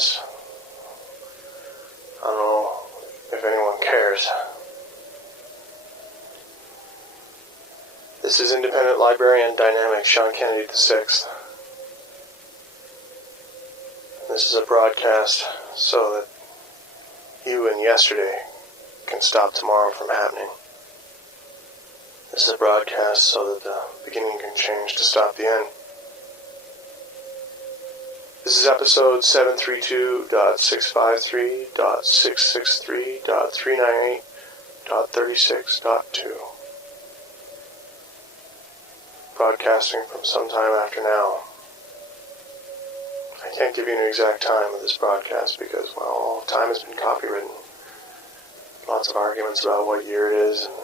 cares. I don't know if anyone cares. This is Independent Librarian Dynamic Sean Kennedy VI. This is a broadcast so that you and yesterday can stop tomorrow from happening. This is a broadcast so that the beginning can change to stop the end. This is episode 732.653.663.398.36.2. Broadcasting from sometime after now. I can't give you an exact time of this broadcast because, well, all time has been copywritten. Lots of arguments about what year it is, and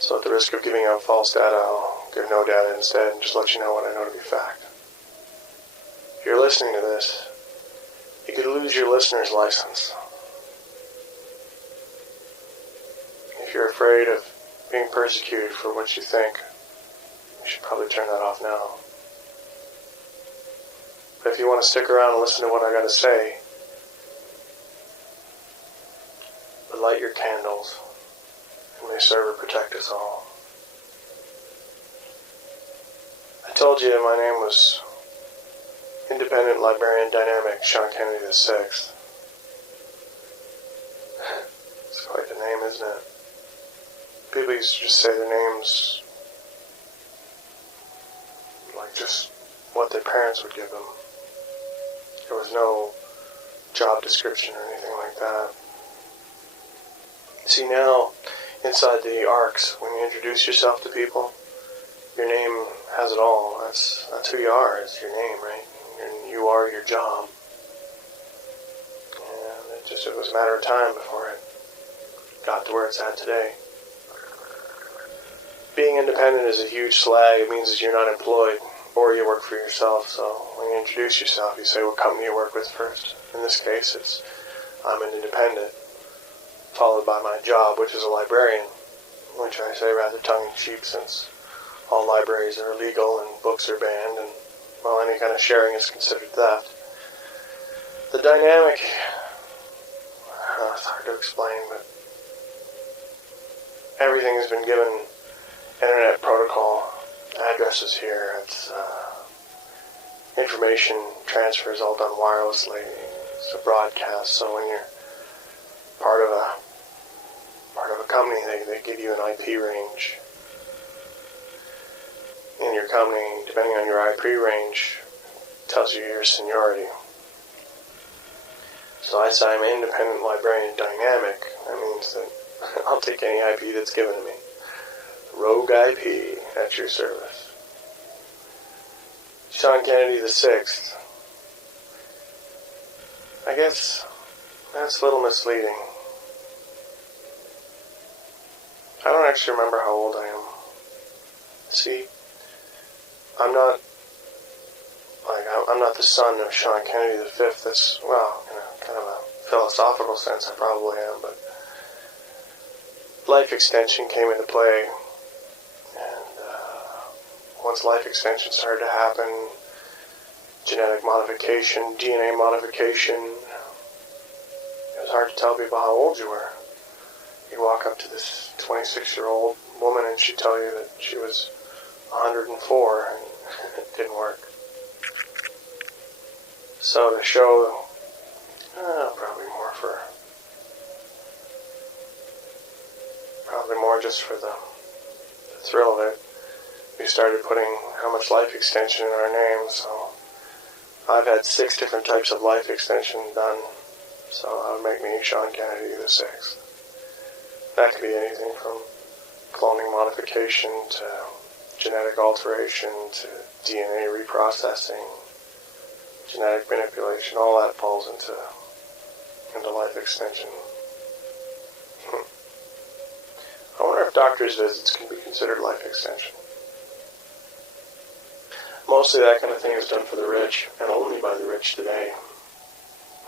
so at the risk of giving out false data, I'll give no data instead and just let you know what I know to be fact. If you're listening to this, you could lose your listener's license. If you're afraid of being persecuted for what you think, you should probably turn that off now. But if you want to stick around and listen to what I got to say, light your candles, and may serve or protect us all. I told you my name was Independent Librarian Dynamic Sean Kennedy VI. It's quite the name, isn't it? People used to just say their names like just what their parents would give them. There was no job description or anything like that. See, now, inside the arcs, when you introduce yourself to people, your name has it all. That's who you are. It's your name, right? You are your job. And it was a matter of time before it got to where it's at today. Being independent is a huge slag. It means that you're not employed or you work for yourself. So when you introduce yourself, you say what company you work with first. In this case, it's I'm an independent, followed by my job, which is a librarian, which I say rather tongue-in-cheek since all libraries are illegal and books are banned, and, well, any kind of sharing is considered theft. The dynamic, it's hard to explain, but everything has been given internet protocol addresses here. It's information transfer is all done wirelessly. It's a broadcast, so when you're part of a company, they give you an IP range. And your company, depending on your IP range, tells you your seniority. So I say I'm an independent librarian dynamic. That means that I'll take any IP that's given to me. Rogue IP at your service. Sean Kennedy VI. I guess that's a little misleading. I don't actually remember how old I am. See, I'm not the son of Sean Kennedy V. That's, well, in a kind of a philosophical sense, I probably am, but life extension came into play, and once life extension started to happen, genetic modification, DNA modification, it was hard to tell people how old you were. You'd walk up to this 26-year-old woman and she'd tell you that she was 104, and it didn't work. So to show, probably more just for the thrill of it, we started putting how much life extension in our name. So I've had 6 different types of life extension done, so that would make me Sean Kennedy VI. That could be anything from cloning modification to genetic alteration to DNA reprocessing, genetic manipulation. All that falls into life extension. I wonder if doctor's visits can be considered life extension. Mostly that kind of thing is done for the rich, and only by the rich today,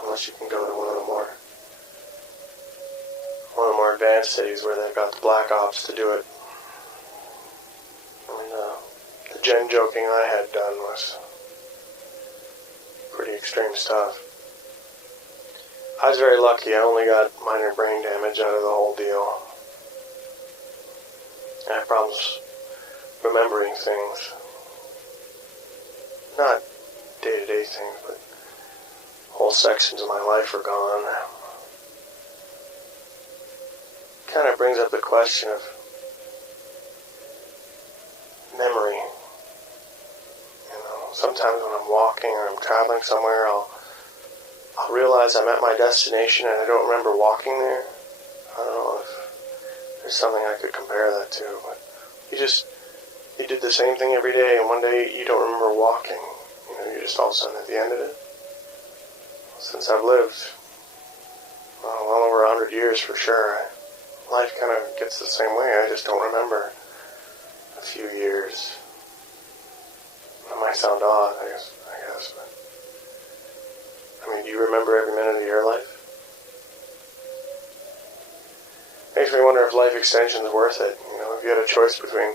unless you can go to one of the more advanced cities where they've got the black ops to do it. I mean, the gen joking I had done was pretty extreme stuff. I was very lucky. I only got minor brain damage out of the whole deal. I have problems remembering things. Not day-to-day things, but whole sections of my life are gone. Kind of brings up the question of memory. You know, sometimes when I'm walking or I'm traveling somewhere, I'll realize I'm at my destination and I don't remember walking there. I don't know if there's something I could compare that to, but you did the same thing every day, and one day you don't remember walking. You know, you're just all of a sudden at the end of it. Since I've lived, well over 100 years for sure, life kind of gets the same way. I just don't remember a few years. That might sound odd, I guess, but I mean, do you remember every minute of your life? Makes me wonder if life extension is worth it. You know, if you had a choice between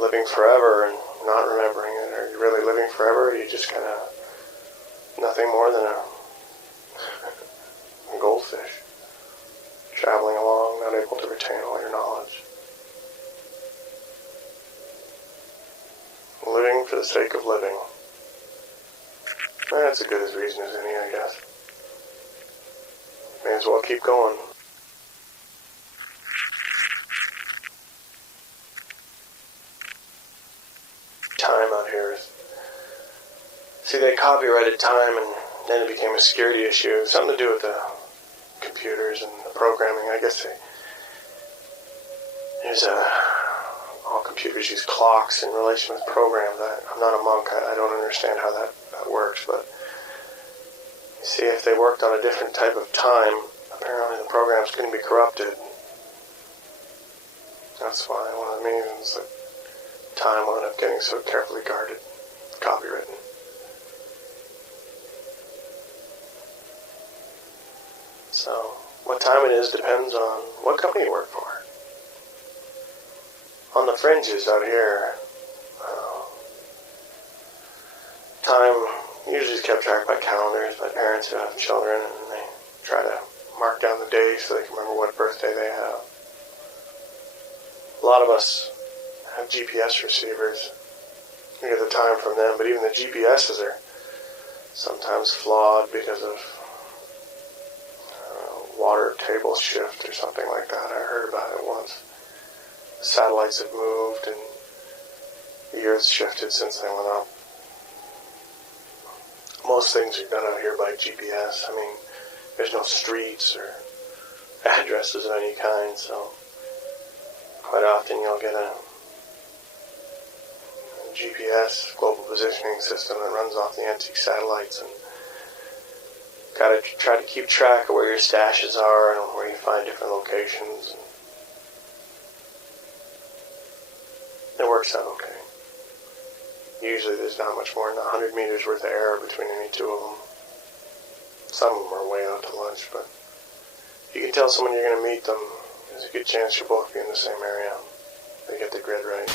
living forever and not remembering it, are you really living forever, or are you just kind of nothing more than a goldfish traveling along, not able to retain all your knowledge? Living for the sake of living. That's as good as reason as any, I guess. May as well keep going. Time out here is... See, they copyrighted time, and then it became a security issue. Something to do with the computers and the programming. I guess all computers use clocks in relation with programs. I'm not a monk. I don't understand how that works, but you see, if they worked on a different type of time, apparently the programs couldn't be corrupted. That's why one of the reasons that time wound up getting so carefully guarded, copywritten. So, what time it is depends on what company you work for. On the fringes out here, time usually is kept track by calendars, by parents who have children, and they try to mark down the day so they can remember what birthday they have. A lot of us have GPS receivers. We get the time from them, but even the GPSs are sometimes flawed because of water table shift or something like that. I heard about it once. The satellites have moved and the Earth's shifted since they went up. Most things are done out here by GPS. I mean, there's no streets or addresses of any kind, so quite often you'll get a GPS, global positioning system, that runs off the antique satellites, and gotta try to keep track of where your stashes are and where you find different locations. It works out okay. Usually there's not much more than 100 meters worth of error between any two of them. Some of them are way out to lunch, but if you can tell someone you're going to meet them, there's a good chance you'll both be in the same area. They get the grid right.